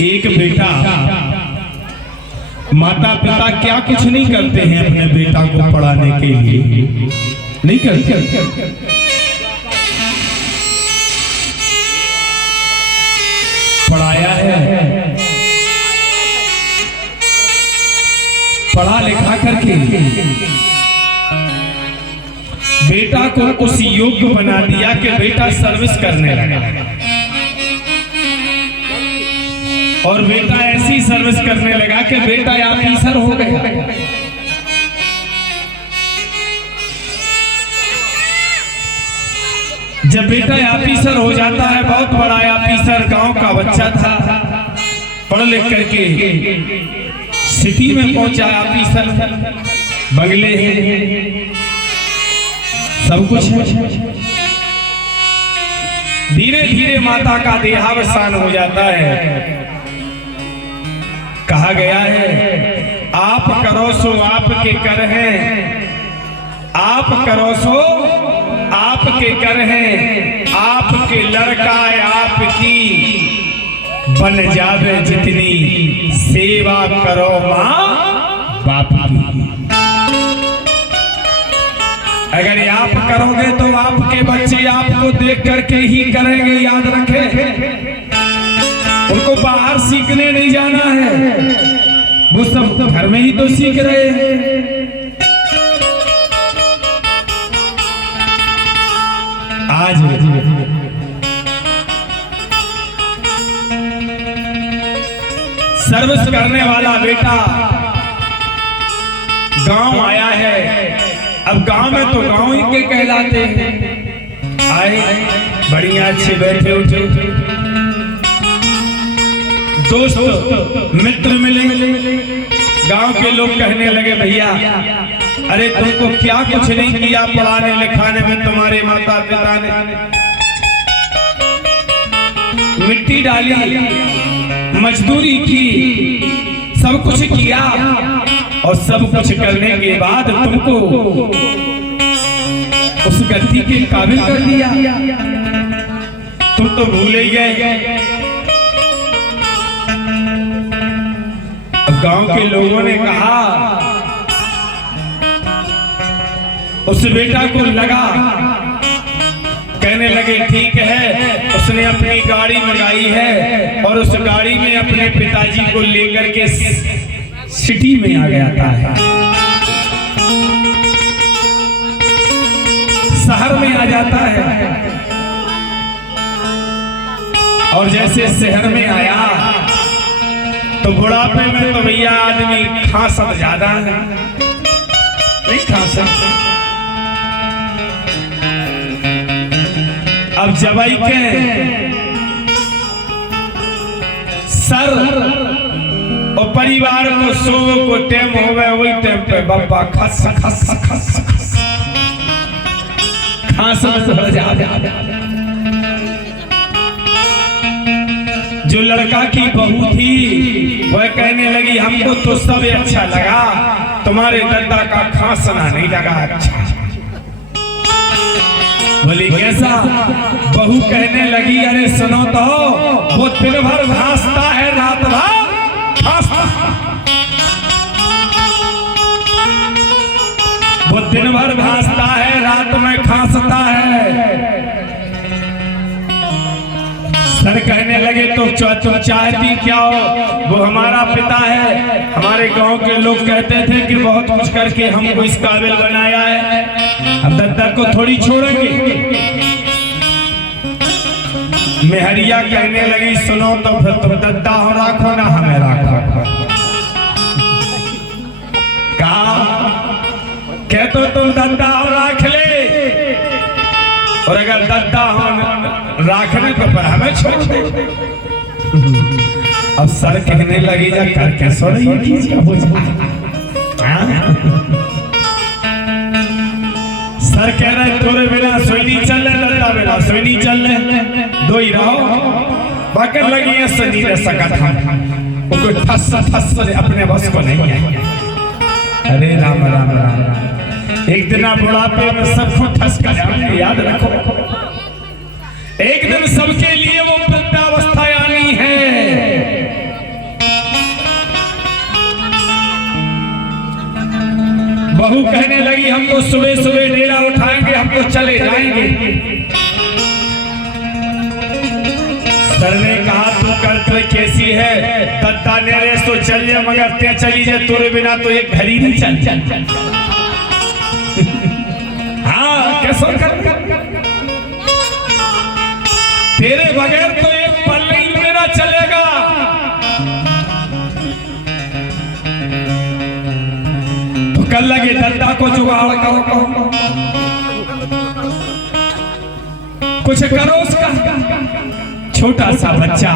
एक बेटा, माता पिता क्या कुछ नहीं करते हैं अपने बेटा को पढ़ाने के लिए, नहीं करते। पढ़ाया है, पढ़ा लिखा करके बेटा को उस योग्य बना दिया कि बेटा सर्विस करने लगा, और बेटा ऐसी सर्विस करने लगा कि बेटा ऑफिसर हो गया। जब बेटा ऑफिसर हो जाता है, बहुत बड़ा ऑफिसर, गांव का बच्चा था, पढ़ लिख करके सिटी में पहुंचा, ऑफिसर, बंगले हैं, सब कुछ है। धीरे धीरे माता का देहावसान हो जाता है। कहा गया है, आप करो सो आपके कर हैं, आप करो सो आपके कर हैं, आपके लड़का आपकी बन जावे जितनी, सेवा करो माँ बाप की। अगर आप करोगे तो आपके बच्चे आपको देख करके ही करेंगे, याद रखें। उनको बाहर सीखने नहीं जाना है, वो सब घर में ही तो सीख रहे हैं। आज सर्विस करने वाला बेटा गांव आया है। अब गांव में तो गांव ही के कहलाते हैं। आए बढ़िया अच्छे बैठे उठे, दोस्त मित्र मिले, गांव के लोग कहने लगे, भैया अरे तुमको क्या कुछ नहीं किया पढ़ाने लिखाने में, तुम्हारे माता पिता ने मिट्टी डाली, मजदूरी की, सब कुछ किया, और सब कुछ करने के बाद तुमको उस गद्दी के काबिल कर दिया, तुम तो भूल ही गए। गांव के लोगों ने कहा, उस बेटा को लगा, कहने लगे ठीक है, उसने अपनी गाड़ी मंगाई है और उस गाड़ी में अपने पिताजी को लेकर के सिटी में आ गया था, शहर में आ जाता है। और जैसे शहर में आया तो बुढ़ापे में तो भैया आदमी खांसत ज्यादा है, नहीं खांसत। अब जवाई के सर और परिवार को सो को टेम हो गए, वही टेम पे बाबा खस खस खस खस खांसत हो जाता। जो लड़का की बहू थी वह कहने लगी, हमको तो सब अच्छा लगा, तुम्हारे दादा का खांसना नहीं लगा अच्छा। बोली कैसा? बहू कहने लगी, अरे सुनो तो, वो दिन भर घासता है, रात भर खांसता, वो दिन भर घासता है, रात में खांसता है। सर कहने लगे, तो तुम चाहती क्या हो? वो हमारा पिता है, हमारे गांव के लोग कहते थे कि बहुत कुछ करके हमको इस काबिल बनाया है, अब दद्दा को थोड़ी छोड़ेंगे। मेहरिया कहने लगी, सुनो तो फिर तुम दद्दा हो राखो ना हमें राखो। कहा कह तो तुम दद्दा हो राख ले, और अगर दद्दा हो राखने तो पर हमें छोड़ दे। अब सर कहने लगी, जा करके सो रही सर कह रहे, तोरे बिना सोई नहीं चल रहे, दद्दा बिना सोई नहीं चल रहे, दो ही रहो। बाकर लगी है सनी रे सकत हम, वो कोई ठस ठस अपने बस को नहीं है। अरे राम राम राम, एक दिन बुढ़ापे में सबको ठस कर जाएंगे, याद रखो। एक दिन सबके लिए वो वृद्धावस्था आनी है। बहू कहने लगी हमको सुबह सुबह डेरा उठाएंगे, हमको चले जाएंगे। सर ने कहा तू करते कैसी है? दत्ता ने रे तो चल जा, मगर ते चली जा, तेरे बिना तो एक घड़ी नहीं चल। हाँ कैसा कर तेरे बगैर तो एक पल नहीं मेरा चलेगा। तो कल लगे दत्ता को जुगाड़ करो, कुछ करो। उसका छोटा सा बच्चा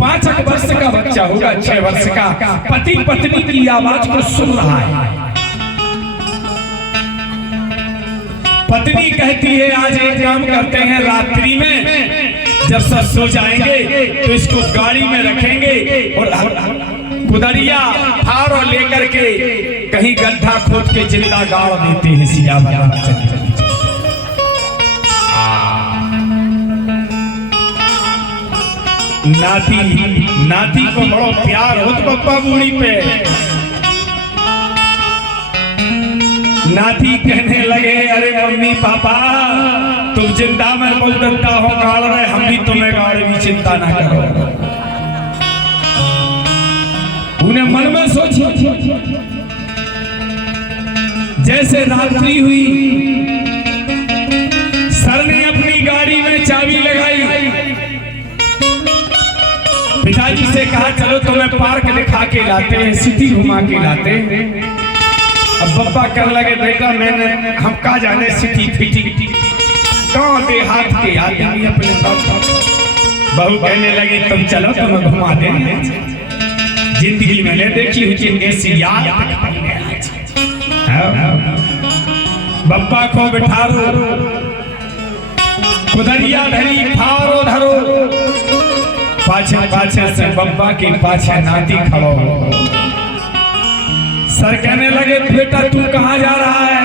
5 वर्ष का बच्चा होगा, 6 वर्ष का, पति पत्नी की आवाज को सुन रहा है। पत्नी कहती है आज एक काम करते हैं, रात्रि में जब सब सो जाएंगे तो इसको गाड़ी में रखेंगे और कुदरिया हार और लेकर के कहीं गड्ढा खोद के जिंदा गाड़ देते हैं। सियावर नाती को बड़ो प्यार हो तो पप्पा बूढ़ी पे। नाती कहने लगे अरे मम्मी पापा तुम जिंदा में बोल देता हो गाड़ रहे, हम भी तुम्हें गाड़ भी, चिंता ना करो। उन्हें मन में सोची जैसे रात्रि हुई, सर ने अपनी गाड़ी में चाबी लगाई, पिताजी से कहा चलो तुम्हें पार्क दिखा के लाते हैं, सिटी घुमा के लाते हैं। अब बप्पा कर लगे बेटा मैंने हम कहा जाने सिटी फिटी गाँव देहात के आदमी अपने पास। बहू कहने लगे तुम चलो तुम्हें घुमा देंगे, जिंदगी मैंने देखी हुई ऐसी याद। बप्पा को बिठा लो, कुदरिया धरी फारो धरो, पाछे पाछे से बप्पा के पाछे नाती खड़ो। सर कहने लगे बेटा तू कहाँ जा रहा है?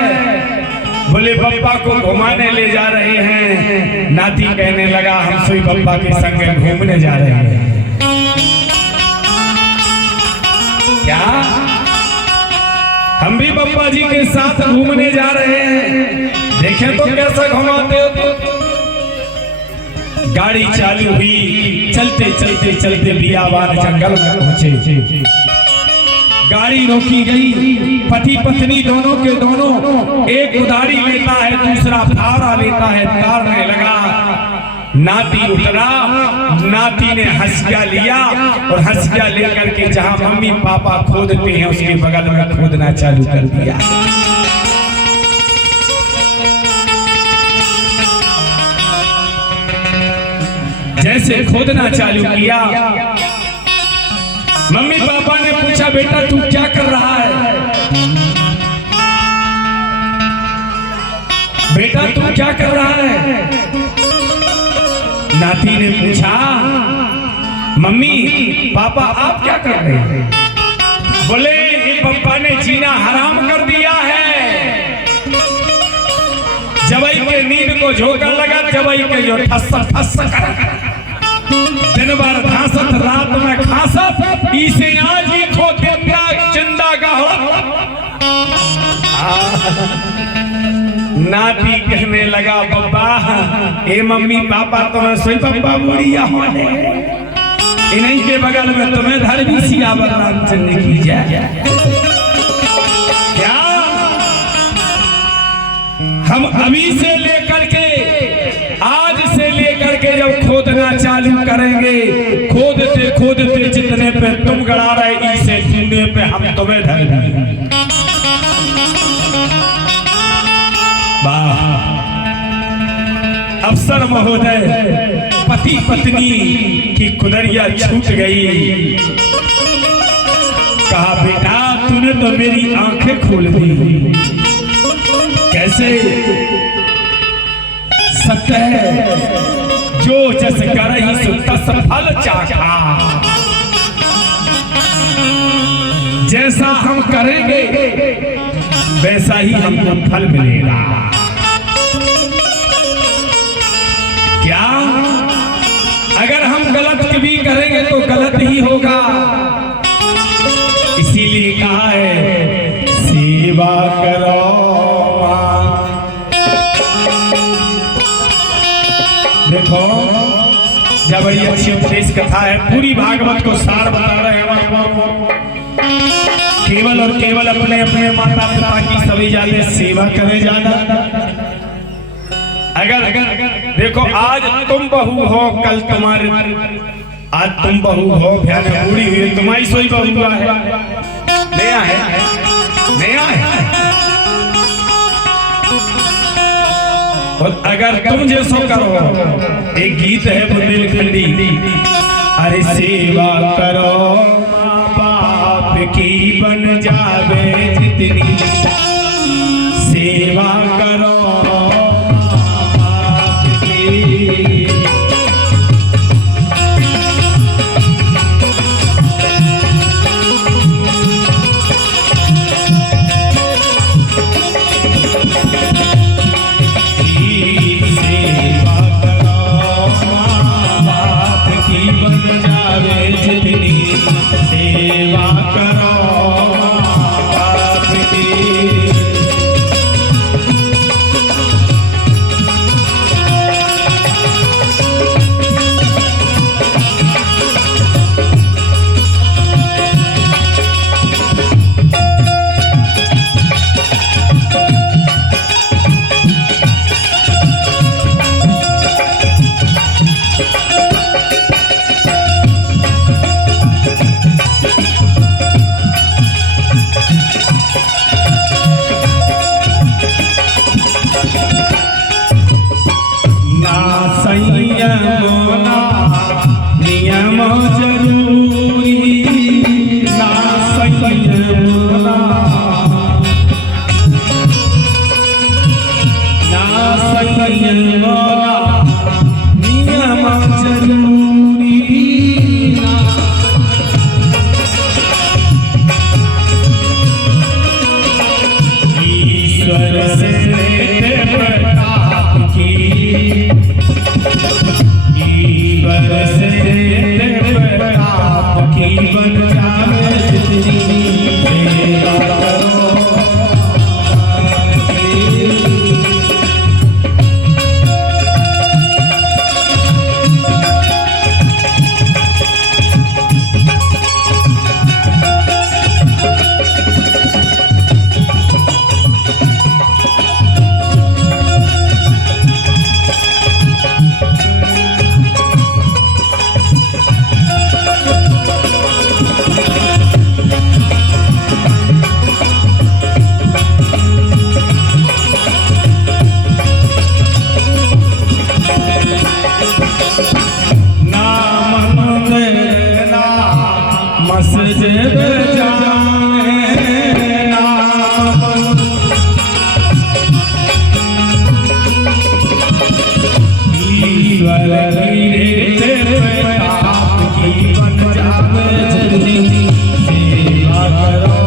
बोले बप्पा को घुमाने ले जा रहे हैं। नाती कहने लगा हम सोई बप्पा के संग घूमने जा रहे हैं। क्या हम भी बप्पा जी के साथ घूमने जा रहे हैं? देखें तो कैसा घुमाते हो। गाड़ी चालू हुई, चलते चलते चलते बियाबान जंगल में पहुंचे। गाड़ी रोकी गई, पति पत्नी दोनों के दोनों, एक उधारी लेता है दूसरा फारा लेता है, तारने लगा। नाती उतरा, नाती ने हंसिया लिया और हंसिया लेकर के जहां मम्मी पापा खोदते हैं उसके बगल में खोदना चालू कर दिया। जैसे खोदना चालू किया, मम्मी पापा ने पूछा बेटा तू क्या कर रहा है? बेटा तू क्या कर रहा है? नाती ने पूछा मम्मी पापा आप क्या कर रहे हैं? बोले ये पापा ने जीना हराम कर दिया है। जवाई के नींद को झोंका लगा, जवाई के जो ठस ठस कर दिन भर घासत रात में खासत, इसे आज ही खो देता जिंदा का हो। नाती कहने लगा बब्बा ए मम्मी पापा तुम्हें सोई पप्पा बुढ़िया होने, इन्हीं के बगल में तुम्हें धर भी सियावर रामचंद्र की जाए। क्या हम अभी से लेकर के आज से लेकर के जब खोदना चालू करेंगे, खोदते खोदते जितने पे तुम गड़ा रहे इसे जितने पे हम तुम्हें धर देंगे। वाह अफसर महोदय, पति पत्नी की कुदरिया छूट गई। कहा बेटा तूने तो मेरी आंखें खोल दी। कैसे? सत्य है जो जस करहि सो तस फल चाखा। जैसा हम करेंगे वैसा ही हमको फल मिलेगा। क्या अगर हम गलत भी करेंगे तो गलत ही होगा। इसीलिए कहा है सेवा करो देखो जब बड़ी अच्छी उपदेश कथा है, पूरी भागवत को सार बता रहे हैं। केवल और केवल अपने अपने माता पिता की सभी जाते सेवा करे जाना। अगर देखो आज तुम बहू हो, कल तुम्हारे, आज तुम बहू हो भयान बूढ़ी हुई, तुम्हारी सोई बहू हुआ है, नया है, नया है। और अगर तुम जैसो करो, एक गीत है बुंदेलखंडी, अरे सेवा करो माँ बाप की बन जावे जितनी, सेवा करो माँ बाप की। नियम जरूरी ना संयमना, ना संयमना नियम जरूरी ना। ईश्वर से प्रताप की, ईश्वर से प्रताप की बन जावे जितनी, सेवा करो। मस्जिद जाए नाम, ईश्वर की प्रताप की बन जावे जितनी, सेवा करो।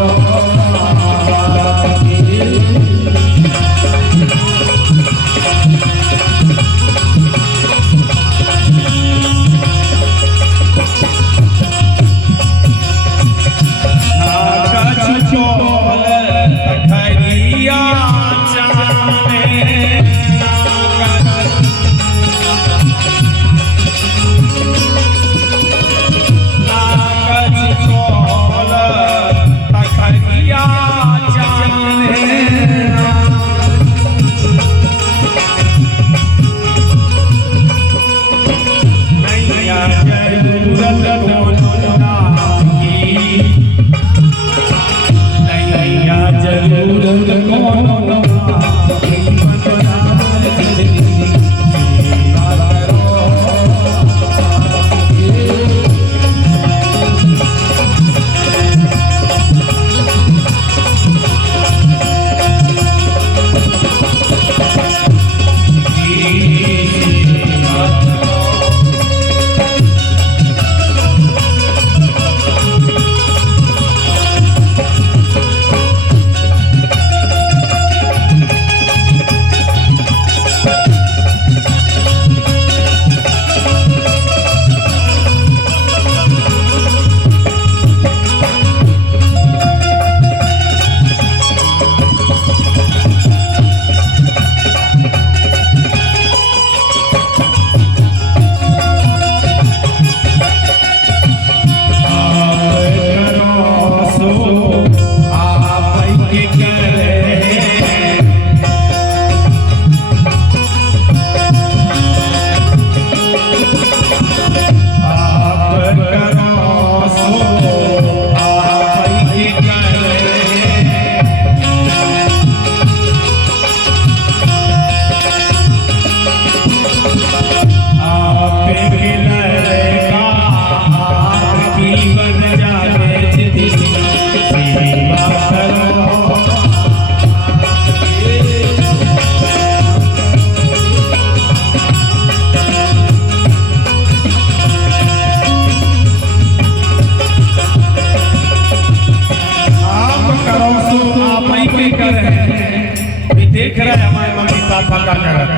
आपा का करत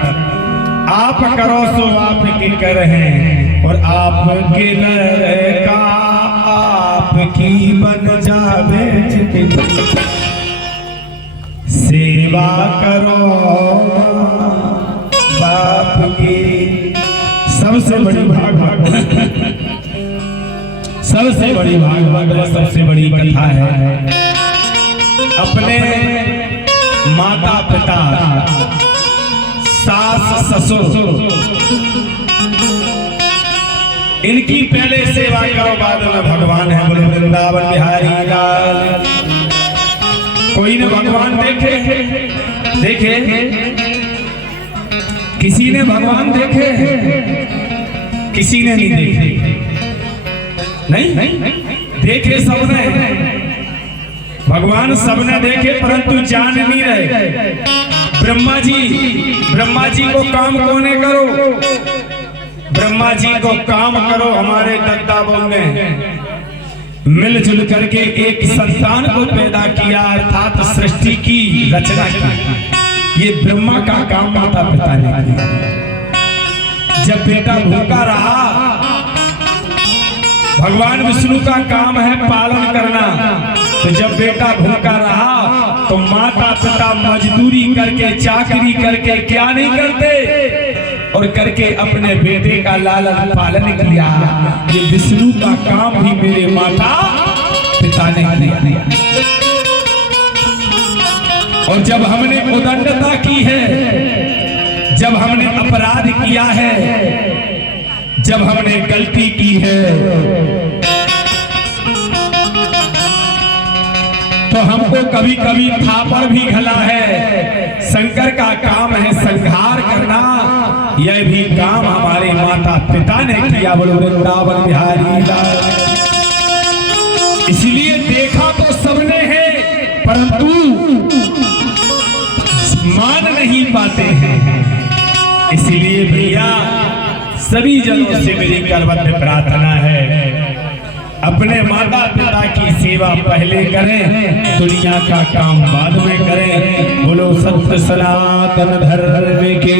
आप करो सो आप के कर हैं और आप के लड़का आपकी बन जावे सेवा करो बाप की। सबसे बड़ी भागवत सबसे बड़ी भागवत सबसे बड़ी कथा है अपने माता पिता सास ससुर इनकी पहले सेवा करो बाद में भगवान है। बोले वृंदावन बिहारी लाल। कोई ने भगवान देखे किसी ने भगवान देखे किसी ने नहीं देखे नहीं देखे सबने भगवान सबने देखे परंतु जान नहीं रहे। ब्रह्मा जी को काम कोने करो ब्रह्मा जी को काम करो। हमारे दद्दा बाबू ने मिलजुल करके एक संतान को पैदा किया अर्थात सृष्टि की रचना की। ये ब्रह्मा का काम माता पिता ने किया। जब बेटा भूखा रहा भगवान विष्णु का काम है पालन करना। तो जब बेटा भूखा रहा तो माता पिता मजदूरी करके चाकरी करके क्या नहीं करते और करके अपने बेटे का लालन पालन किया। ये विष्णु का काम भी मेरे माता पिता ने किया। और जब हमने उदंडता की है जब हमने अपराध किया है जब हमने गलती की है तो हमको कभी कभी थापर भी घला है। शंकर का काम है संहार करना। यह भी काम हमारे माता पिता ने किया। बोलो वृंदावन बिहारी लाल। इसलिए देखा तो सबने है परंतु मान नहीं पाते हैं। इसलिए भैया सभी जनों से मेरी करबद्ध प्रार्थना है अपने माता पिता की सेवा पहले करें दुनिया का काम बाद में करें। बोलो सत्य सनातन धर्म के